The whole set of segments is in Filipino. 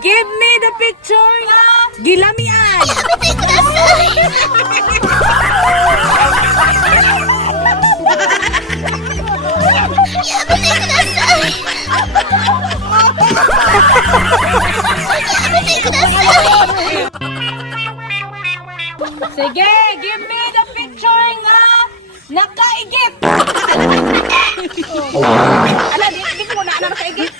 Give me the picture nga gilamian. Sige, give me the picture nga nakaigit. Ala, di ko na nakaigit.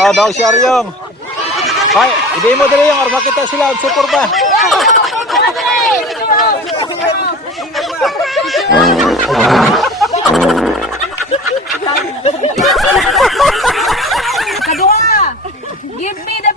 Oh, daw si Aryong. Ay, hindi mo dali yung makita sila. Super ba? Kadua, give me the